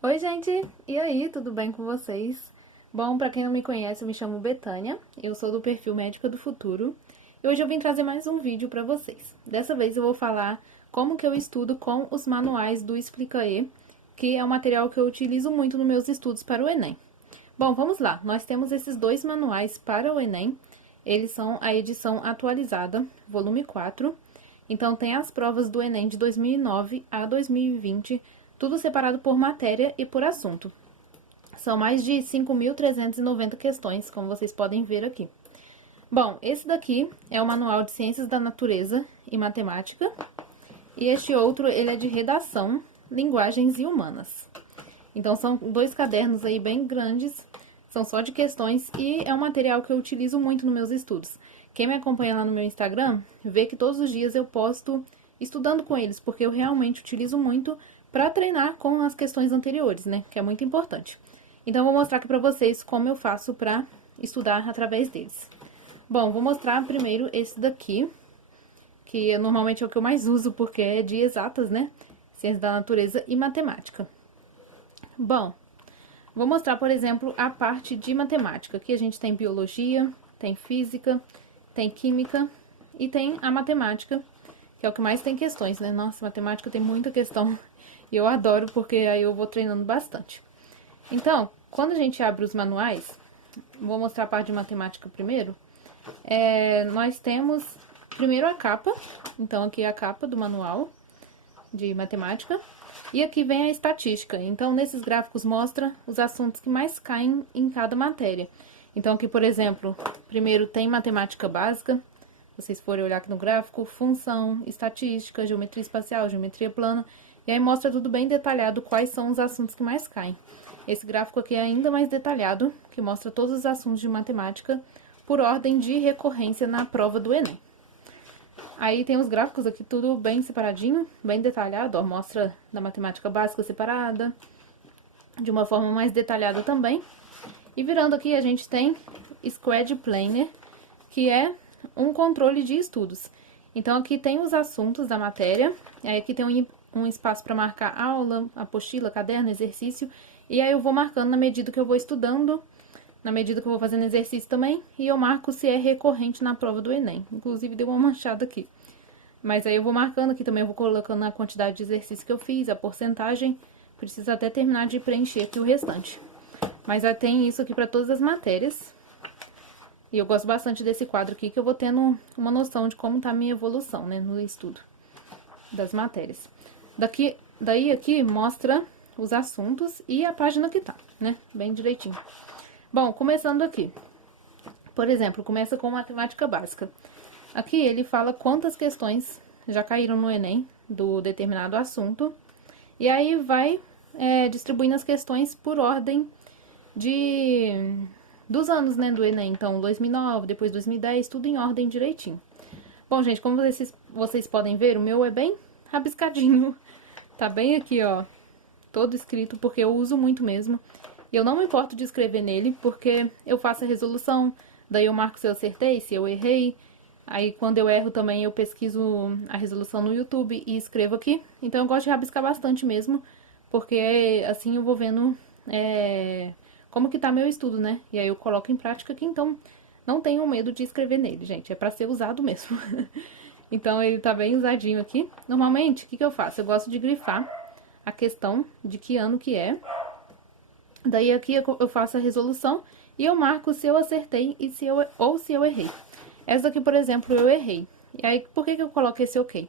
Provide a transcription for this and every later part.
Oi, gente! E aí, tudo bem com vocês? Bom, pra quem não me conhece, eu me chamo Betânia, eu sou do perfil Médica do Futuro e hoje eu vim trazer mais um vídeo pra vocês. Dessa vez eu vou falar como que eu estudo com os manuais do Explica-E, que é um material que eu utilizo muito nos meus estudos para o Enem. Bom, vamos lá, nós temos esses dois manuais para o Enem, eles são a edição atualizada, volume 4. Então, tem as provas do Enem de 2009 a 2020, tudo separado por matéria e por assunto. São mais de 5.390 questões, como vocês podem ver aqui. Bom, esse daqui é o Manual de Ciências da Natureza e Matemática. E este outro, ele é de Redação, Linguagens e Humanas. Então, são dois cadernos aí bem grandes, são só de questões e é um material que eu utilizo muito nos meus estudos. Quem me acompanha lá no meu Instagram, vê que todos os dias eu posto estudando com eles, porque eu realmente utilizo muito para treinar com as questões anteriores, né, que é muito importante. Então, eu vou mostrar aqui para vocês como eu faço para estudar através deles. Bom, vou mostrar primeiro esse daqui, que normalmente é o que eu mais uso, porque é de exatas, né, ciência da natureza e matemática. Bom, vou mostrar, por exemplo, a parte de matemática. Aqui a gente tem biologia, tem física, tem química e tem a matemática, que é o que mais tem questões, né? Nossa, matemática tem muita questão e eu adoro porque aí eu vou treinando bastante. Então, quando a gente abre os manuais, vou mostrar a parte de matemática primeiro. Nós temos primeiro a capa, então aqui é a capa do manual de matemática. E aqui vem a estatística. Então, nesses gráficos mostra os assuntos que mais caem em cada matéria. Então, aqui, por exemplo, primeiro tem matemática básica. Se vocês forem olhar aqui no gráfico, função, estatística, geometria espacial, geometria plana. E aí mostra tudo bem detalhado quais são os assuntos que mais caem. Esse gráfico aqui é ainda mais detalhado, que mostra todos os assuntos de matemática por ordem de recorrência na prova do Enem. Aí tem os gráficos aqui tudo bem separadinho, bem detalhado, ó, mostra da matemática básica separada, de uma forma mais detalhada também. E virando aqui a gente tem Squad Planner, que é um controle de estudos. Então aqui tem os assuntos da matéria, aí aqui tem um espaço para marcar aula, apostila, caderno, exercício, e aí eu vou marcando na medida que eu vou estudando, na medida que eu vou fazendo exercício também, e eu marco se é recorrente na prova do Enem. Inclusive deu uma manchada aqui. Mas aí eu vou marcando aqui também, eu vou colocando a quantidade de exercício que eu fiz, a porcentagem. Preciso até terminar de preencher aqui o restante. Mas já tem isso aqui para todas as matérias. E eu gosto bastante desse quadro aqui, que eu vou tendo uma noção de como tá a minha evolução, né, no estudo das matérias. Daí aqui mostra os assuntos e a página que tá, né, bem direitinho. Bom, começando aqui. Por exemplo, começa com matemática básica. Aqui ele fala quantas questões já caíram no Enem do determinado assunto. E aí vai distribuindo as questões por ordem dos anos, né, do Enem. Então, 2009, depois 2010, tudo em ordem direitinho. Bom, gente, como vocês podem ver, o meu é bem rabiscadinho. Tá bem aqui, ó, todo escrito, porque eu uso muito mesmo. E eu não me importo de escrever nele, porque eu faço a resolução, daí eu marco se eu acertei, se eu errei. Aí, quando eu erro também, eu pesquiso a resolução no YouTube e escrevo aqui. Então, eu gosto de rabiscar bastante mesmo, porque assim eu vou vendo como que tá meu estudo, né? E aí eu coloco em prática aqui, então não tenham medo de escrever nele, gente. É pra ser usado mesmo. Então, ele tá bem usadinho aqui. Normalmente, o que eu faço? Eu gosto de grifar a questão de que ano que é. Daí aqui eu faço a resolução e eu marco se eu acertei e ou se eu errei. Essa aqui, por exemplo, eu errei. E aí, por que eu coloco esse ok?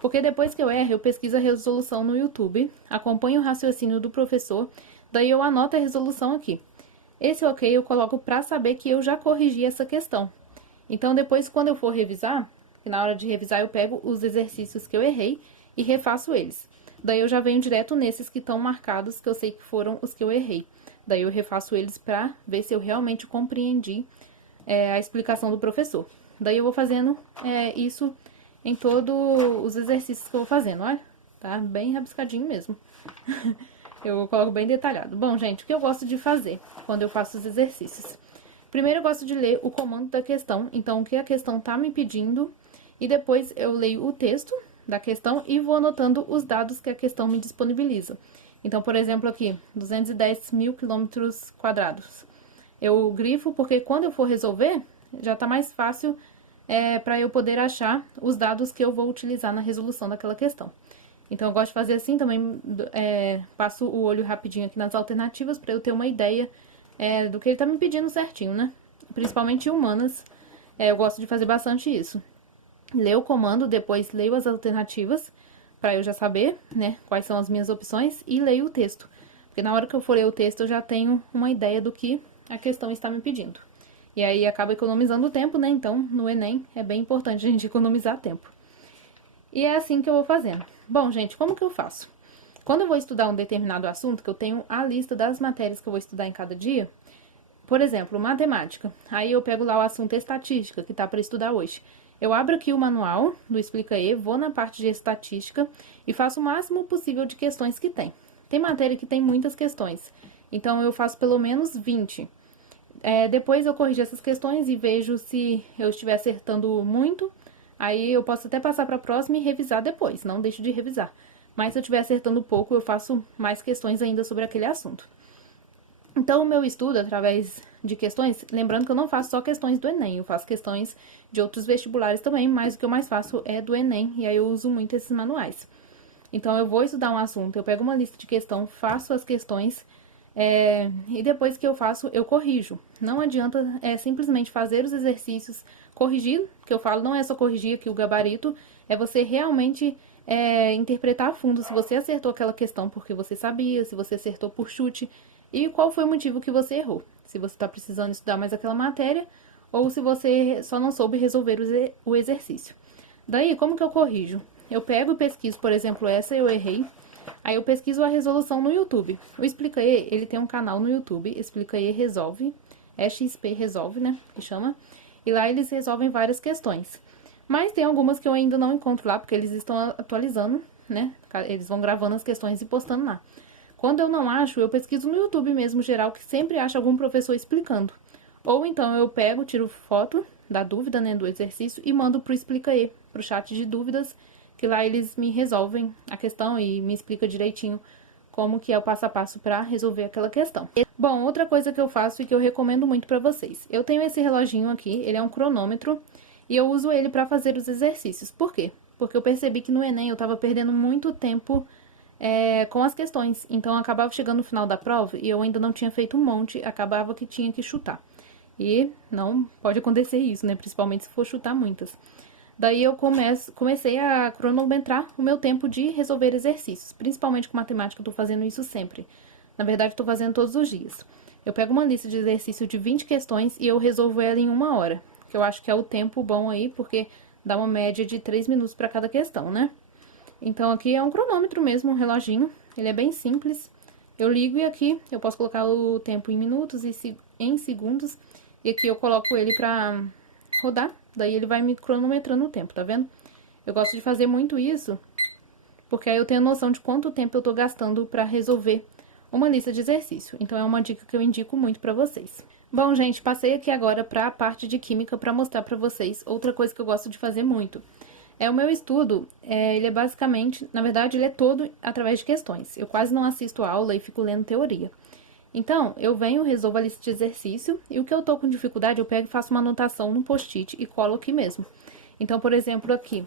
Porque depois que eu erro, eu pesquiso a resolução no YouTube, acompanho o raciocínio do professor, daí eu anoto a resolução aqui. Esse ok eu coloco para saber que eu já corrigi essa questão. Então, depois, quando eu for revisar, na hora de revisar, eu pego os exercícios que eu errei e refaço eles. Daí eu já venho direto nesses que estão marcados, que eu sei que foram os que eu errei. Daí eu refaço eles para ver se eu realmente compreendi a explicação do professor. Daí eu vou fazendo isso em todos os exercícios que eu vou fazendo, olha. Tá bem rabiscadinho mesmo. Eu coloco bem detalhado. Bom, gente, o que eu gosto de fazer quando eu faço os exercícios? Primeiro eu gosto de ler o comando da questão, então o que a questão tá me pedindo, e depois eu leio o texto da questão e vou anotando os dados que a questão me disponibiliza. Então, por exemplo, aqui, 210 mil quilômetros quadrados. Eu grifo porque quando eu for resolver, já tá mais fácil para eu poder achar os dados que eu vou utilizar na resolução daquela questão. Então, eu gosto de fazer assim, também passo o olho rapidinho aqui nas alternativas para eu ter uma ideia do que ele tá me pedindo certinho, né? Principalmente em humanas, eu gosto de fazer bastante isso. Leio o comando, depois leio as alternativas, para eu já saber, né, quais são as minhas opções, e leio o texto. Porque na hora que eu for ler o texto, eu já tenho uma ideia do que a questão está me pedindo. E aí acaba economizando tempo, né? Então, no Enem é bem importante a gente economizar tempo. E é assim que eu vou fazendo. Bom, gente, como que eu faço? Quando eu vou estudar um determinado assunto, que eu tenho a lista das matérias que eu vou estudar em cada dia, por exemplo, matemática. Aí eu pego lá o assunto estatística, que tá para estudar hoje. Eu abro aqui o manual do Explica E, vou na parte de estatística e faço o máximo possível de questões que tem. Tem matéria que tem muitas questões, então eu faço pelo menos 20. Depois eu corrijo essas questões e vejo se eu estiver acertando muito. Aí eu posso até passar para a próxima e revisar depois, não deixo de revisar. Mas se eu estiver acertando pouco, eu faço mais questões ainda sobre aquele assunto. Então, o meu estudo, através de questões, lembrando que eu não faço só questões do Enem, eu faço questões de outros vestibulares também, mas o que eu mais faço é do Enem, e aí eu uso muito esses manuais. Então, eu vou estudar um assunto, eu pego uma lista de questão, faço as questões, e depois que eu faço, eu corrijo. Não adianta simplesmente fazer os exercícios, corrigir, que eu falo, não é só corrigir aqui o gabarito, é você realmente interpretar a fundo se você acertou aquela questão porque você sabia, se você acertou por chute, e qual foi o motivo que você errou. Se você está precisando estudar mais aquela matéria, ou se você só não soube resolver o exercício. Daí, como que eu corrijo? Eu pego e pesquiso, por exemplo, essa eu errei. Aí eu pesquiso a resolução no YouTube. O Explica E, ele tem um canal no YouTube, Explica E Resolve, XP Resolve, né, que chama. E lá eles resolvem várias questões. Mas tem algumas que eu ainda não encontro lá, porque eles estão atualizando, né, eles vão gravando as questões e postando lá. Quando eu não acho, eu pesquiso no YouTube mesmo, geral, que sempre acha algum professor explicando. Ou então eu pego, tiro foto da dúvida, né, do exercício e mando pro Explica E, pro chat de dúvidas, que lá eles me resolvem a questão e me explica direitinho como que é o passo a passo para resolver aquela questão. Bom, outra coisa que eu faço e que eu recomendo muito para vocês. Eu tenho esse reloginho aqui, ele é um cronômetro, e eu uso ele para fazer os exercícios. Por quê? Porque eu percebi que no Enem eu estava perdendo muito tempo com as questões. Então, acabava chegando no final da prova e eu ainda não tinha feito um monte, acabava que tinha que chutar. E não pode acontecer isso, né? Principalmente se for chutar muitas. Daí eu comecei a cronometrar o meu tempo de resolver exercícios. Principalmente com matemática, eu tô fazendo isso sempre. Na verdade, eu tô fazendo todos os dias. Eu pego uma lista de exercício de 20 questões e eu resolvo ela em 1 hora. Que eu acho que é o tempo bom aí, porque dá uma média de 3 minutos para cada questão, né? Então, aqui é um cronômetro mesmo, um reloginho. Ele é bem simples. Eu ligo e aqui eu posso colocar o tempo em minutos e em segundos. E aqui eu coloco ele pra rodar. Daí ele vai me cronometrando o tempo, tá vendo? Eu gosto de fazer muito isso, porque aí eu tenho noção de quanto tempo eu tô gastando pra resolver uma lista de exercício. Então, é uma dica que eu indico muito pra vocês. Bom, gente, passei aqui agora pra parte de química pra mostrar pra vocês outra coisa que eu gosto de fazer muito. O meu estudo, ele é basicamente, na verdade, ele é todo através de questões. Eu quase não assisto aula e fico lendo teoria. Então, eu venho, resolvo a lista de exercício, e o que eu tô com dificuldade, eu pego e faço uma anotação no post-it e colo aqui mesmo. Então, por exemplo, aqui,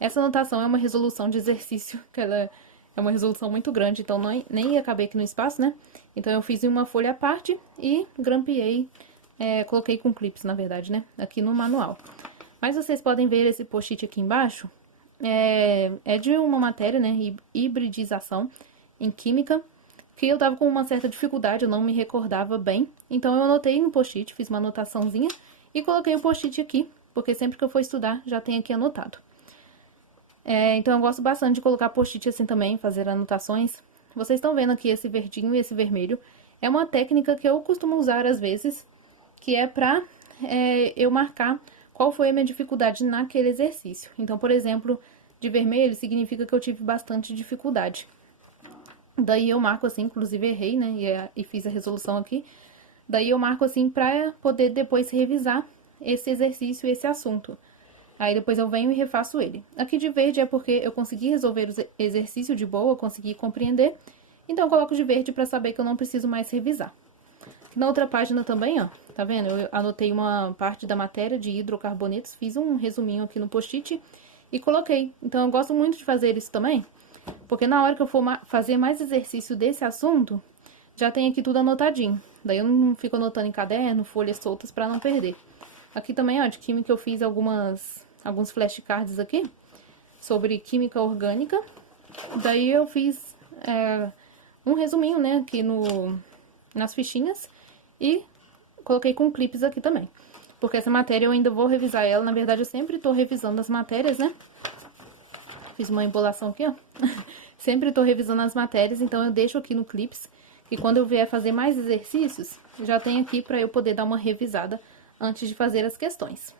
essa anotação é uma resolução de exercício, que ela é uma resolução muito grande, então nem ia caber aqui no espaço, né? Então, eu fiz em uma folha à parte e grampeei, coloquei com clips, na verdade, né? Aqui no manual. Mas vocês podem ver esse post-it aqui embaixo, é de uma matéria, né, hibridização em química, que eu tava com uma certa dificuldade, eu não me recordava bem. Então, eu anotei no post-it, fiz uma anotaçãozinha e coloquei o post-it aqui, porque sempre que eu for estudar, já tem aqui anotado. Então, eu gosto bastante de colocar post-it assim também, fazer anotações. Vocês estão vendo aqui esse verdinho e esse vermelho. É uma técnica que eu costumo usar às vezes, que é pra eu marcar qual foi a minha dificuldade naquele exercício. Então, por exemplo, de vermelho significa que eu tive bastante dificuldade. Daí eu marco assim, inclusive errei, né, e fiz a resolução aqui. Daí eu marco assim pra poder depois revisar esse exercício, esse assunto. Aí depois eu venho e refaço ele. Aqui de verde é porque eu consegui resolver o exercício de boa, consegui compreender. Então eu coloco de verde pra saber que eu não preciso mais revisar. Aqui na outra página também, ó, tá vendo? Eu anotei uma parte da matéria de hidrocarbonetos, fiz um resuminho aqui no post-it e coloquei. Então eu gosto muito de fazer isso também, porque na hora que eu for fazer mais exercício desse assunto, já tem aqui tudo anotadinho. Daí eu não fico anotando em caderno, folhas soltas pra não perder. Aqui também, ó, de química eu fiz alguns flashcards aqui sobre química orgânica. Daí eu fiz um resuminho, né, aqui nas fichinhas e coloquei com clipes aqui também. Porque essa matéria eu ainda vou revisar ela. Na verdade, eu sempre tô revisando as matérias, né? Fiz uma embolação aqui, ó. Sempre tô revisando as matérias, então eu deixo aqui no clips. E quando eu vier fazer mais exercícios, já tem aqui pra eu poder dar uma revisada antes de fazer as questões.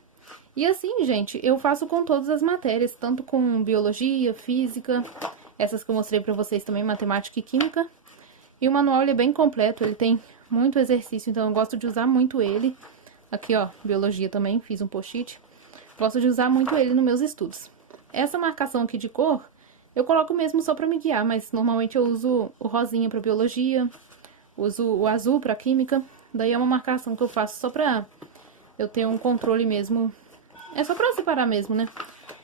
E assim, gente, eu faço com todas as matérias, tanto com biologia, física, essas que eu mostrei pra vocês também, matemática e química. E o manual, ele é bem completo, ele tem muito exercício, então eu gosto de usar muito ele. Aqui, ó, biologia também, fiz um post-it. Gosto de usar muito ele nos meus estudos. Essa marcação aqui de cor, eu coloco mesmo só pra me guiar, mas normalmente eu uso o rosinha pra biologia, uso o azul pra química. Daí é uma marcação que eu faço só pra eu ter um controle mesmo. É só pra separar mesmo, né?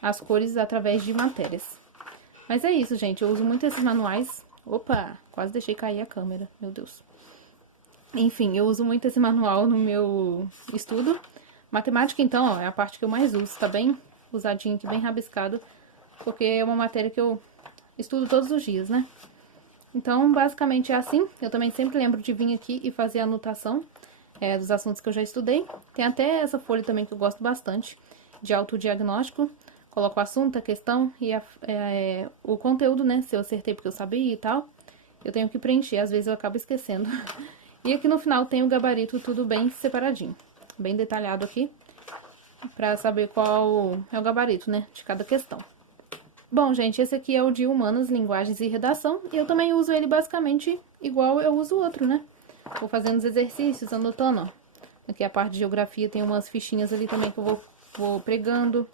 As cores através de matérias. Mas é isso, gente. Eu uso muito esses manuais. Opa, quase deixei cair a câmera, meu Deus. Enfim, eu uso muito esse manual no meu estudo. Matemática, então, ó, é a parte que eu mais uso. Tá bem usadinho aqui, bem rabiscado. Porque é uma matéria que eu estudo todos os dias, né? Então, basicamente é assim. Eu também sempre lembro de vir aqui e fazer a anotação dos assuntos que eu já estudei. Tem até essa folha também que eu gosto bastante, de autodiagnóstico. Coloco o assunto, a questão e o conteúdo, né? Se eu acertei porque eu sabia e tal. Eu tenho que preencher, às vezes eu acabo esquecendo. E aqui no final tem o gabarito tudo bem separadinho. Bem detalhado aqui. Pra saber qual é o gabarito, né? De cada questão. Bom, gente, esse aqui é o de Humanas, Linguagens e Redação. E eu também uso ele basicamente igual eu uso o outro, né? Vou fazendo os exercícios, anotando, ó. Aqui a parte de geografia tem umas fichinhas ali também que eu vou pregando.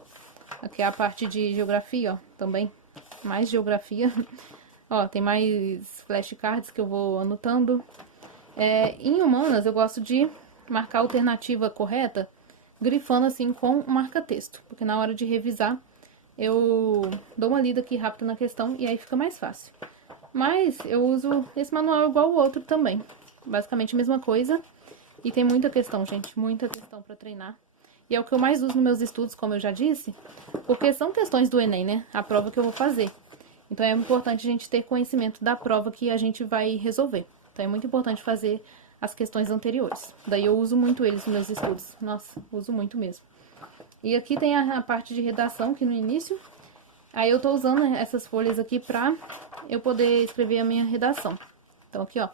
Aqui é a parte de geografia, ó, também. Mais geografia. Ó, tem mais flashcards que eu vou anotando. Em Humanas, eu gosto de marcar a alternativa correta, grifando assim com um marca-texto. Porque na hora de revisar, eu dou uma lida aqui rápida na questão e aí fica mais fácil. Mas eu uso esse manual igual o outro também. Basicamente a mesma coisa. E tem muita questão, gente. Muita questão pra treinar. E é o que eu mais uso nos meus estudos, como eu já disse. Porque são questões do Enem, né? A prova que eu vou fazer. Então é importante a gente ter conhecimento da prova que a gente vai resolver. Então é muito importante fazer as questões anteriores. Daí eu uso muito eles nos meus estudos. Nossa, uso muito mesmo. E aqui tem a parte de redação, aqui no início. Aí eu tô usando essas folhas aqui pra eu poder escrever a minha redação. Então aqui, ó,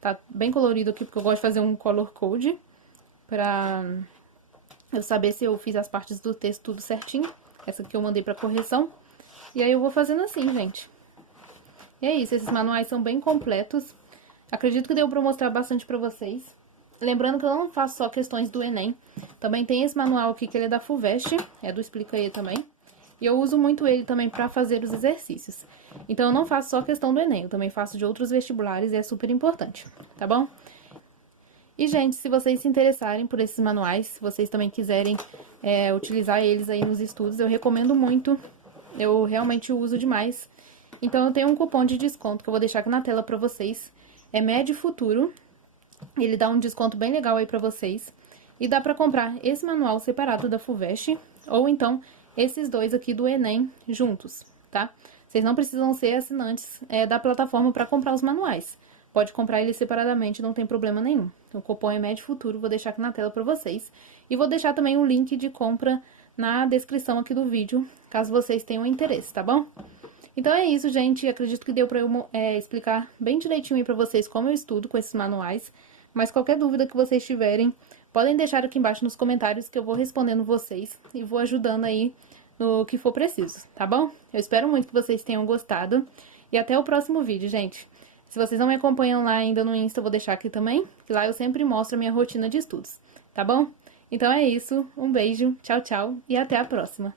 tá bem colorido aqui, porque eu gosto de fazer um color code pra eu saber se eu fiz as partes do texto tudo certinho. Essa aqui eu mandei pra correção. E aí eu vou fazendo assim, gente. E é isso, esses manuais são bem completos. Acredito que deu pra mostrar bastante pra vocês. Lembrando que eu não faço só questões do Enem. Também tem esse manual aqui que ele é da FUVEST, é do Explica aí também. E eu uso muito ele também pra fazer os exercícios. Então eu não faço só questão do Enem, eu também faço de outros vestibulares e é super importante, tá bom? E, gente, se vocês se interessarem por esses manuais, se vocês também quiserem utilizar eles aí nos estudos, eu recomendo muito. Eu realmente uso demais. Então eu tenho um cupom de desconto que eu vou deixar aqui na tela pra vocês. É MED Futuro. Ele dá um desconto bem legal aí pra vocês. E dá pra comprar esse manual separado da FUVEST, ou então esses dois aqui do Enem juntos, tá? Vocês não precisam ser assinantes da plataforma pra comprar os manuais. Pode comprar eles separadamente, não tem problema nenhum. O cupom é MED Futuro, vou deixar aqui na tela pra vocês. E vou deixar também o link de compra na descrição aqui do vídeo, caso vocês tenham interesse, tá bom? Então é isso, gente. Acredito que deu pra eu explicar bem direitinho aí pra vocês como eu estudo com esses manuais. Mas qualquer dúvida que vocês tiverem, podem deixar aqui embaixo nos comentários que eu vou respondendo vocês e vou ajudando aí no que for preciso, tá bom? Eu espero muito que vocês tenham gostado e até o próximo vídeo, gente. Se vocês não me acompanham lá ainda no Insta, eu vou deixar aqui também, que lá eu sempre mostro a minha rotina de estudos, tá bom? Então é isso, um beijo, tchau, tchau e até a próxima!